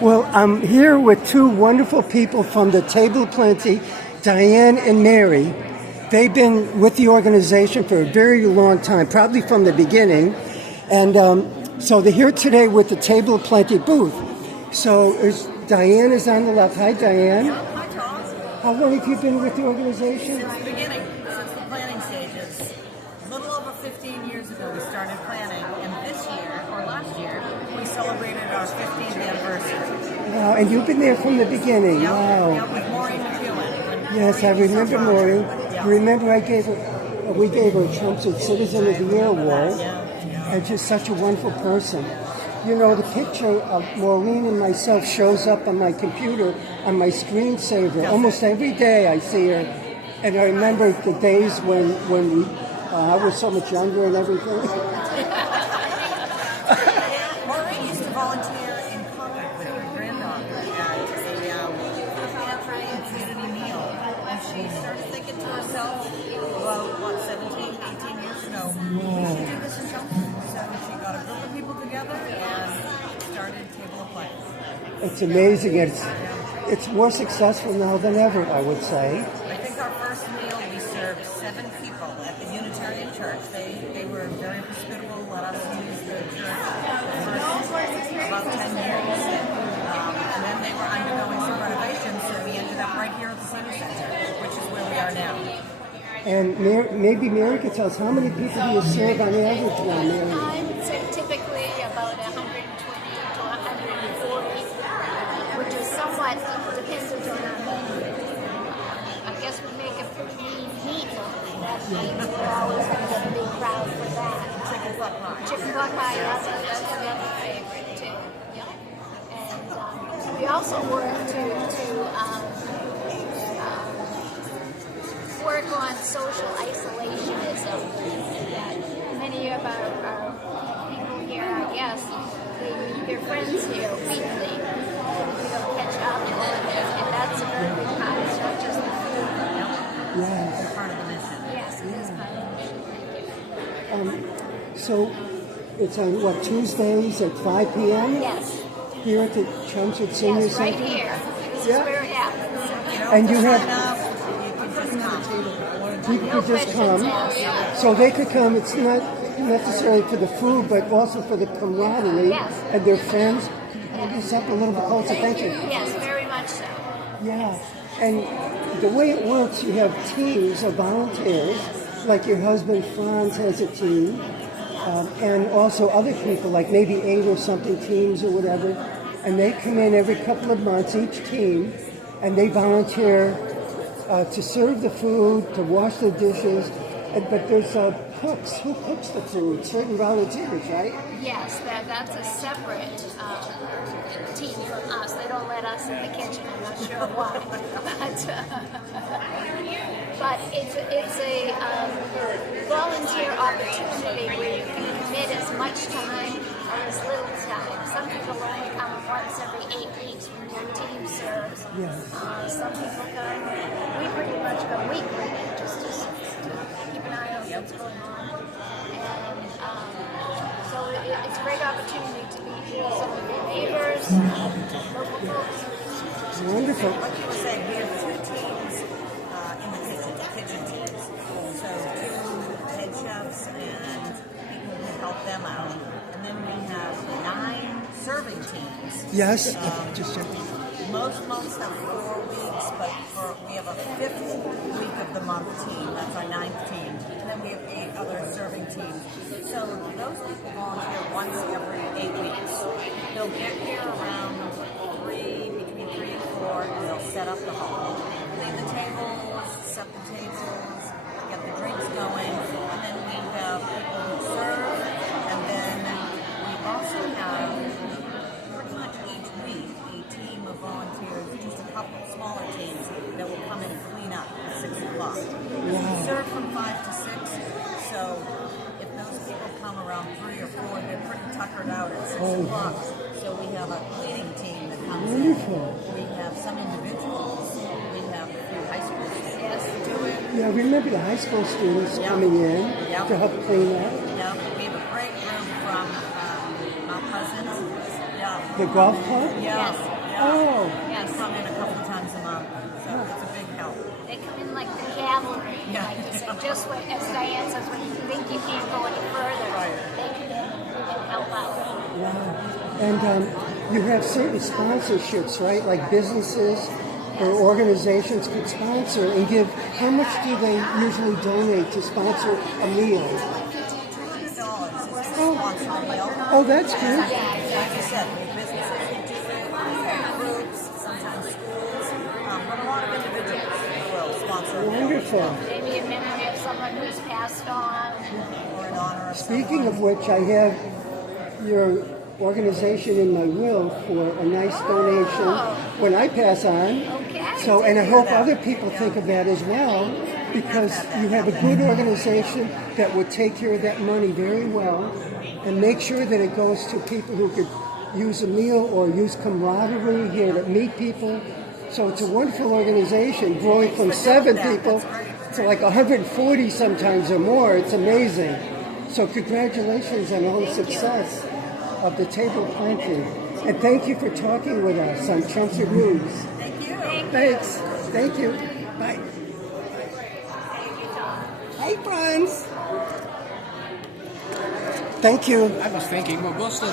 Well, I'm here with two wonderful people from the Table of Plenty, Diane and Mary. They've been with the organization for a very long time, probably from the beginning. And so they're here today with the Table of Plenty booth. So Diane is on the left. Hi, Diane. Hi, Charles. How long have you been with the organization? Since the beginning, since the planning stages. A little over 15 years ago, we started planning, and this year, or last year, we celebrated our 15th anniversary. Wow, and you've been there from the beginning. Yep, Wow. yep, with Maureen McEwen. Yes, I remember Maureen. Yep. Remember we gave her a Chelmsford Citizen of the Year award. Yeah. And just such a wonderful person. You know, the picture of Maureen and myself shows up on my computer, on my screensaver. Almost every day I see her. And I remember the days when I was so much younger and everything. Maureen used to volunteer in Concord with her granddaughter at a pantry and community meal. And she started thinking to herself, about, 17, 18 years ago, we should do this in Chelmsford. So she got a group of people together and started Table of Plenty. It's amazing. It's more successful now than ever, I would say. I think our first meal we served 7 people at the Unitarian Church. They were very hospitable, let us use the church for about 10 years. And then they were undergoing some renovations, so we ended up right here at the Senior Center, which is where we are now. And maybe Mary could tell us, how many people do you serve on average now, Mary? I would say typically about 120 to 140, which is somewhat dependent on our menu. I guess we make a pretty mean meat. That means we're always going to get a big crowd for that. Chicken pot pie. Chicken pot pie, that's another favorite too. Yeah. And we also work work on social isolationism. Many of our people here, I guess, they're friends here weekly. We don't catch up, and that's a very big part. It's not just the food. Yes. It's part of the mission. Yes, it is part of the mission. Thank you. So it's on, Tuesdays at 5 p.m.? Yes. Here at the Chelmsford Senior Yes, right Center? here. This is where it happens. And you have... You can just come. People could just come. So they could come. It's not necessarily for the food, but also for the camaraderie. Yes. And their friends. Hold this up a little bit closer. Thank you. Yes, very much so. Yeah. And the way it works, you have teams of volunteers, like your husband Franz has a team, and also other people, like maybe 8 or something teams or whatever, and they come in every couple of months, each team, and they volunteer to serve the food, to wash the dishes, but there's cooks. Who cooks the food? Certain volunteers, right? Yes, that's a separate team from us. They don't let us in the kitchen. I'm not sure why, but it's a volunteer opportunity where you can commit as much time or as little time. Some people only come once every 8 weeks when their team serves. Yes. Some people come. We pretty much go weekly just to keep an eye on what's going on. And so it's a great opportunity to meet some of your neighbors, local folks. Wonderful. Like you were saying, we have 2 teams in the kitchen teams. So 2 head chefs and people who help them out. And then we have 9 serving teams. Yes. Most months have 4 weeks, but we have a 5th week of the month team. That's our 9th team. And then we have 8 other serving teams. So those people volunteer once every 8 weeks. They'll get here around between 3 and 4, and they'll set up the hall. Clean the tables, set the tables, get the drinks going, and then we have people who serve, and then we also have pretty much each week a team of volunteers, just a couple smaller teams that will come in and clean up at 6 o'clock. We serve from 5 to 6, so if those people come around 3 or 4, they're pretty tuckered out at 6 o'clock. So we have a cleaning team that comes in. We have some individuals. We have a few high school students do it. Yeah, I remember the high school students coming in to help clean up. Yeah, we have a great group from Mount Pleasant Yeah. The golf club? Yeah. Yes. Oh, Yes. They come in a couple of times a month, so it's a big help. They come in like the cavalry. Yeah. Like you say, just when, as Diane says, when you think you can't go any further, they come in and help out. wow. And you have certain sponsorships, right? Like businesses or organizations could sponsor and give. How much do they usually donate to sponsor a meal? $200 is sponsor a meal. Oh, that's good. Like you said, we have businesses who do it, we have groups, sometimes schools, but a lot of individuals will sponsor a meal. Wonderful. Maybe a minute of someone who's passed on. Or in honor of Speaking someone. of which, I have your organization in my will for a nice donation when I pass on. Okay. So, and I hope other people think of that as well, because you have a good organization that would take care of that money very well and make sure that it goes to people who could use a meal or use camaraderie here to meet people. So it's a wonderful organization growing from 7 people to like 140 sometimes or more. It's amazing. So congratulations on all the success of the table planting. And thank you for talking with us on Chelmsford News. Thank you. Thanks. Thank you. Bye. Hey, friends. Thank you. I was thinking, well, what's the